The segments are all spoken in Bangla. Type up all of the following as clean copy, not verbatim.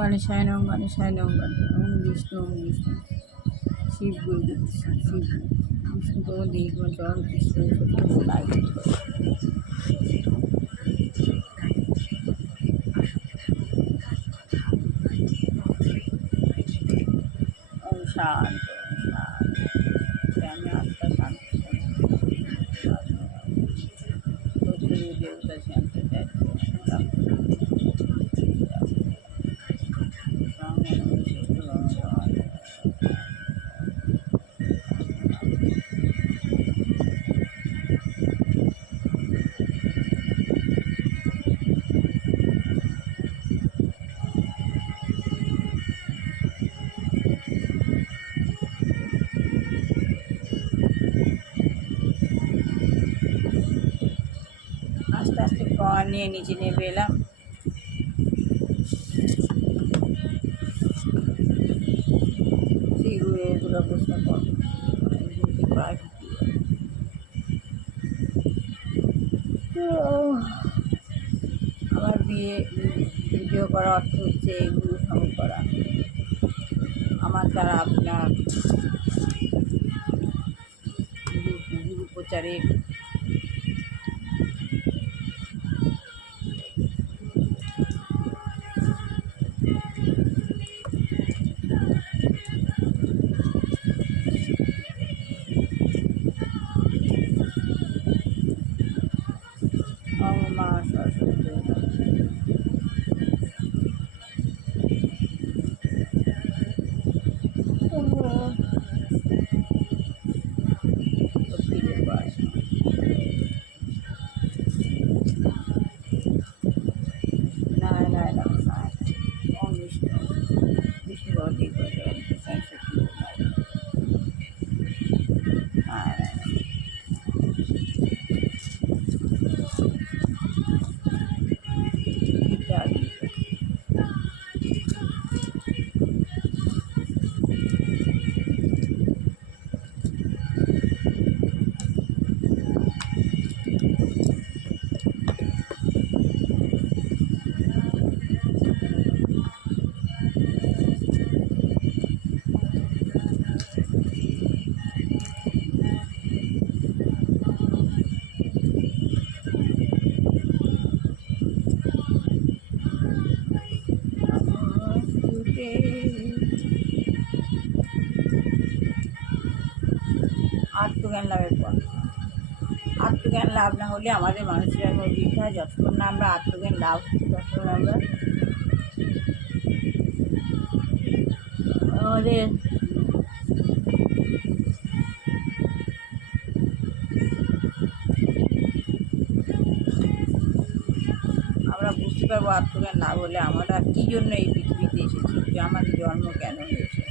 গণেশায় নম গণেশায় নম ওম বিষ্ণু ওম বিষ্ণু শিব গুরু শিব বিষ্ণু প্রভু দীর্ঘ চরণ কৃষ্ণ লাইট ওম শান্ত আমি আত্মা শান্ত দেবতা শান্ত আস্তে আস্তে পাওয়ার নিয়ে নিচে নেমে এলাম। শ্রীগুরু দুর্গা প্রশ্ন কর আমার ভিডিও করা অর্থ হচ্ছে গুরু সঙ্গ করা। আমার দ্বারা আপনার গুরু প্রচারের মা সরস্বতী আত্মজ্ঞান লাভের পর আত্মজ্ঞান লাভ না হলে আমাদের মানুষের জন্ম বৃদ্ধা। যতক্ষণ না আমরা আত্মজ্ঞান লাভ হচ্ছে ততক্ষণ আমাদের আমরা বুঝতে পারবো আত্মজ্ঞান লাভ হলে আমরা কী জন্য এই পৃথিবীতে এসেছি, যে আমাদের জন্ম কেন হয়েছে।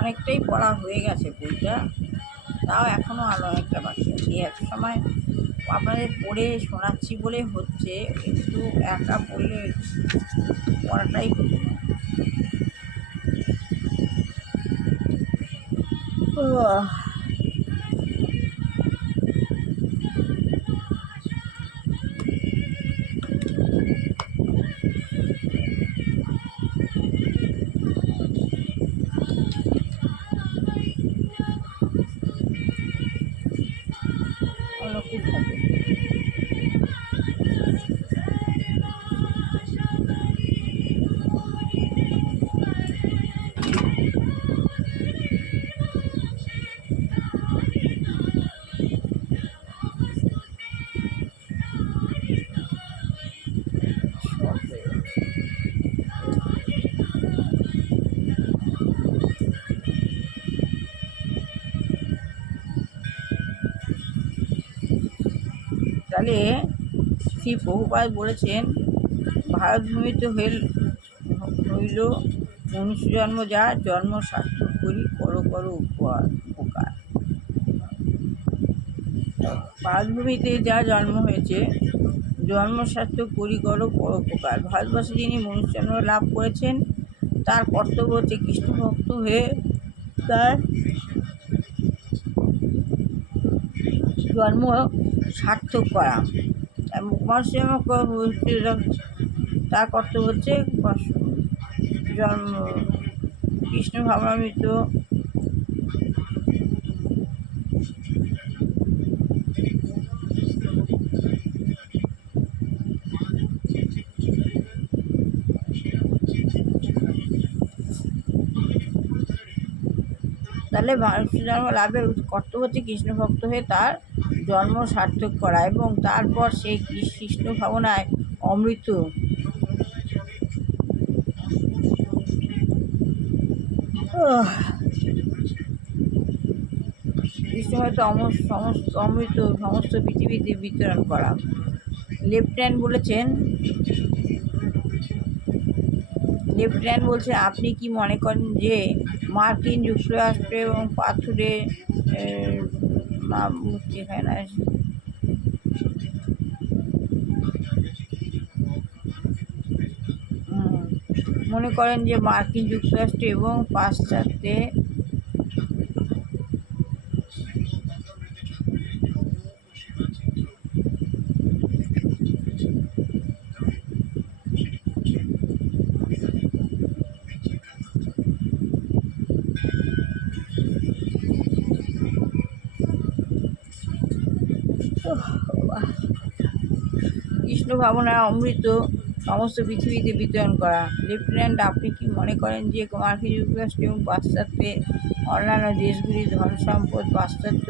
অনেকটাই পড়া হয়ে গেছে বইটা, তাও এখনও আরও অনেকটা বাকি আছে। এক সময় আপনাদের পড়ে শোনাচ্ছি বলে হচ্ছে, একটু একা পড়লে পড়াটাই হতো না। খুব থাকে তাহলে শ্রী প্রভুপাদ বলেছেন, ভারতভূমিতে হইল মনুষ্য জন্ম, যা জন্ম সার্থক করি করো করো উপকার। ভারতভূমিতে যা জন্ম হয়েছে, জন্মসার্থক পরিকর পরোপকার। ভারতবর্ষে যিনি মনুষ্যজন্ম লাভ করেছেন তার কর্তব্য হচ্ছে কৃষ্ণভক্ত হয়ে তার জন্ম সার্থক করা। মনুষ্যজন্ম তার কর্তব্য হচ্ছে জন্ম কৃষ্ণ ভাবনামৃত তাহলে মানুষ জন্ম লাভের কর্তব্য হচ্ছে কৃষ্ণ ভক্ত হয়ে তার জন্ম সার্থক করা এবং তারপর সেই কৃষ্ণ ভাবনায় অমৃত কৃষ্ণ হয়তো সমস্ত অমৃত সমস্ত পৃথিবীতে বিতরণ করা। লেফটেন্যান্ট বলছে আপনি কি মনে করেন যে মার্কিন যুক্তরাষ্ট্র এবং পাথুরে মনে করেন যে মার্কিন যুক্তরাষ্ট্র এবং পাশ্চাত্যে কৃষ্ণ ভাবনার অমৃত সমস্ত পৃথিবীতে বিতরণ করা। লেফটেন্যান্ট আপনি কি মনে করেন যে মার্কিন যুক্তরাষ্ট্র এবং পাশ্চাত্যে অন্যান্য দেশগুলির ধন সম্পদ পাশ্চাত্য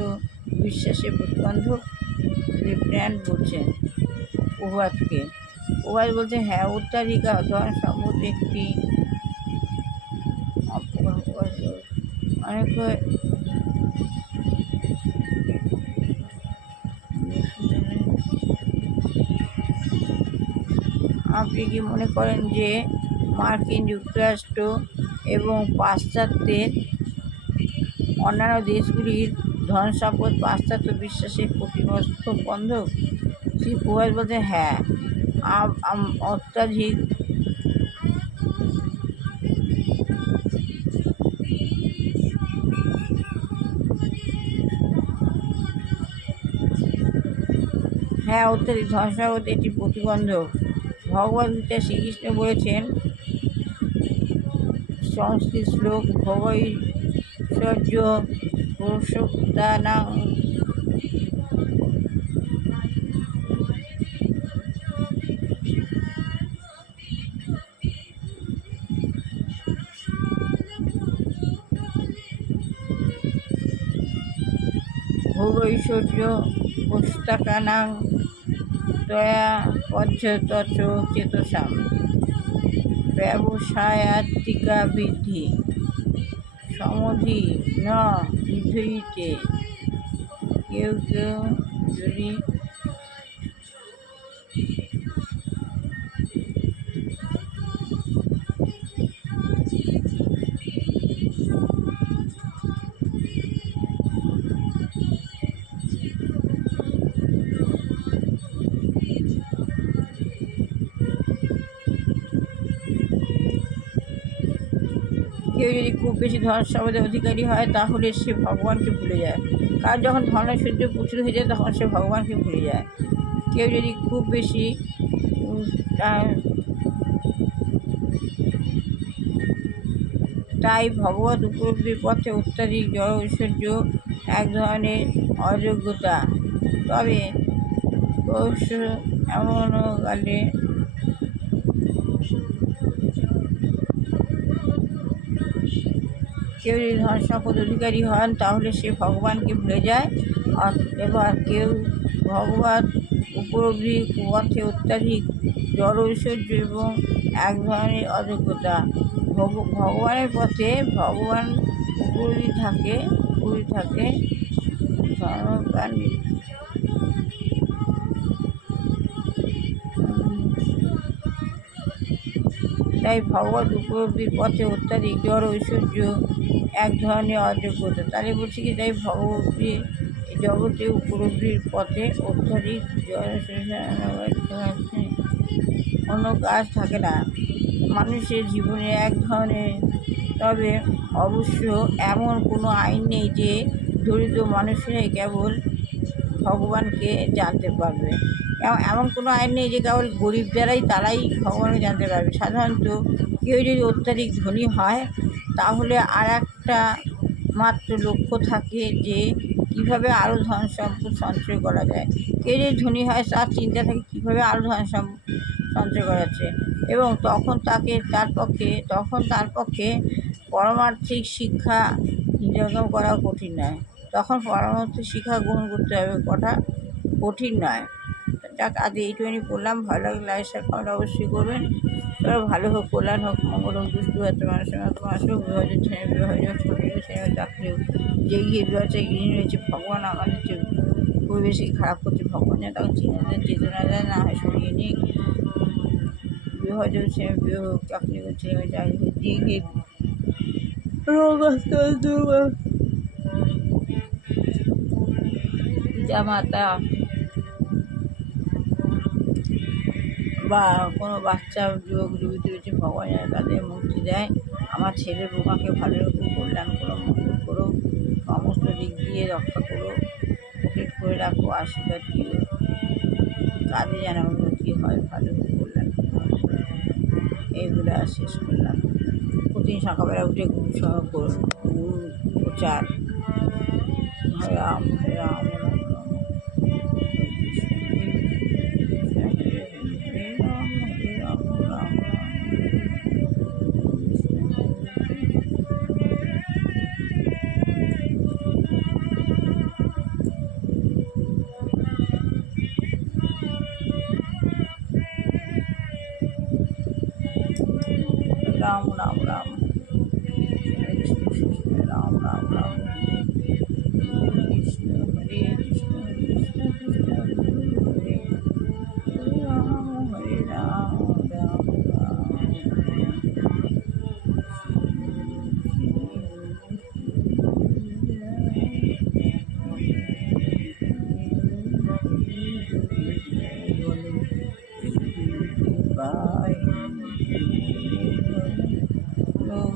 বিশ্বাসের প্রতিবন্ধক? লেফটেন্যান্ট বলছেন প্রভাতকে। প্রভাত বলছেন হ্যাঁ, অত্যাধিকার ধন সম্পদ একটি অনেক আপনি কি মনে করেন যে মার্কিন যুক্তরাষ্ট্র এবং পাশ্চাত্যের অন্যান্য দেশগুলির ধন সম্পদ পাশ্চাত্য বিশ্বাসের প্রতিবন্ধক? শ্রী প্রভাত বলতে হ্যাঁ, অত্যাধিক অত্যাধিক ধন সম্পদ এটি প্রতিবন্ধক। ভগবদ্গীতা শ্রীকৃষ্ণ বলেছেন সংস্কৃত শ্লোক ভগৈশ্বর্য পুরুষোত্তানাং ভোগৈশ্বর্য পুস্তকানাং তয়া পদ্ধতচ চেতসাম ব্যবসায়াত্মিকা বৃদ্ধি সমধি ন বিধীয়তে। কেউ যদি খুব বেশি ধন সম্পদের অধিকারী হয় তাহলে সে ভগবানকে ভুলে যায়। কার যখন ধনৈশ্বর্য প্রচুর হয়ে যায় তখন সে ভগবানকে ভুলে যায়। কেউ যদি খুব বেশি তাই ভগবত উপলব্ধির পথে অত্যাধিক জড় ঐশ্বর্য এক ধরনের অযোগ্যতা। তবে অবশ্য এমনও কালে কেউ যদি ধন সম্পদ অধিকারী হন তাহলে সে ভগবানকে ভুলে যায়। এবার কেউ ভগবত উপলব্ধির পথে অত্যাধিক জড় ঐশ্বর্য এবং এক ধরনের অযোগ্যতা। ভগবানের পথে ভগবান উপলব্ধি থাকে ধর্মপ্রাণ তাই ভগবত উপলব্ধির পথে অত্যাধিক জড় ঐশ্বর্য এক ধরনের অযোগ্যতা। তাহলে বলছি কি তাই ভগবতী জগতে উপলব্ধির পথে অত্যাধিক কোনো কাজ থাকে না মানুষের জীবনে এক ধরনের। তবে অবশ্য এমন কোনো আইন নেই যে দরিদ্র মানুষেরাই কেবল ভগবানকে জানতে পারবে। এমন কোনো আইন নেই যে কেবল গরিব যারাই তারাই ভগবানকে জানতে পারবে। সাধারণত কেউ যদি অত্যাধিক ধনী হয় তাহলে আর একটা মাত্র লক্ষ্য থাকে যে কীভাবে আরও ধন সম্পদ সঞ্চয় করা যায়। কেউ যদি ধনী হয় তার চিন্তা থাকে কীভাবে আরও ধন সঞ্চয় করা যাচ্ছে, এবং তখন তার পক্ষে পারমার্থিক শিক্ষা নির্গম করা কঠিন নয়। তখন পারমার্থিক শিক্ষা গ্রহণ করতে হবে, কঠিন নয়। যাক, আজ এইটুকুনি বললাম। ভালো লাগলে লাইক শেয়ার কমেন্ট অবশ্যই করবেন। সবাই ভালো হোক, কল্যাণ হোক, মঙ্গল হোক, দুষ্টু হচ্ছে মানুষের মতো মানুষ হোক, বিভাজন ছেড়ে বিভাজন ছোটো ছেড়ে চাকরি হোক, যে গিয়ে রয়েছে গৃহী রয়েছে, ভগবান আমাদের যে পরিবেশকে খারাপ করছে, ভগবান যেন তাকে চিনে দেন, চেতনা দেয়, না হয় সরিয়ে নিই। বিভাজন ছেড়ে বিয়ে হোক, চাকরি হোক, ছেলে মেয়ে চাকরি হোক, যে গিয়ে পিতা মাতা বা কোনো বাচ্চা যুবক যুবতী রয়েছে, ভগবান যেন তাদের মুক্তি দেয়। আমার ছেলের বৌমাকে ভালো রেখো, কল্যাণ করো, মঙ্গল করো, সমস্ত দিক দিয়ে রক্ষা করো, প্রোটেক্ট করে রাখো, আশীর্বাদ দিও, কাজে যেন উন্নতি হয়, ভালো কল্যাণ এইগুলো আর শেষ করলাম। প্রতিদিন সকালবেলা উঠে গুরু সঙ্গে করুন, গুরু প্রচার, হরে রাম হরে রাম রাম রাম রাম রাম রাম হরে কৃষ্ণ কৃষ্ণ রাম রাম রাম কৃষ্ণ হরে কৃষ্ণ কৃষ্ণ কৃষ্ণ হরে হরে রাম রাম রাম বাই রাম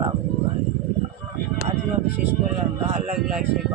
রাম। আজকে শেষ করলাম। ভালো লাগলে লাইক শেয়ার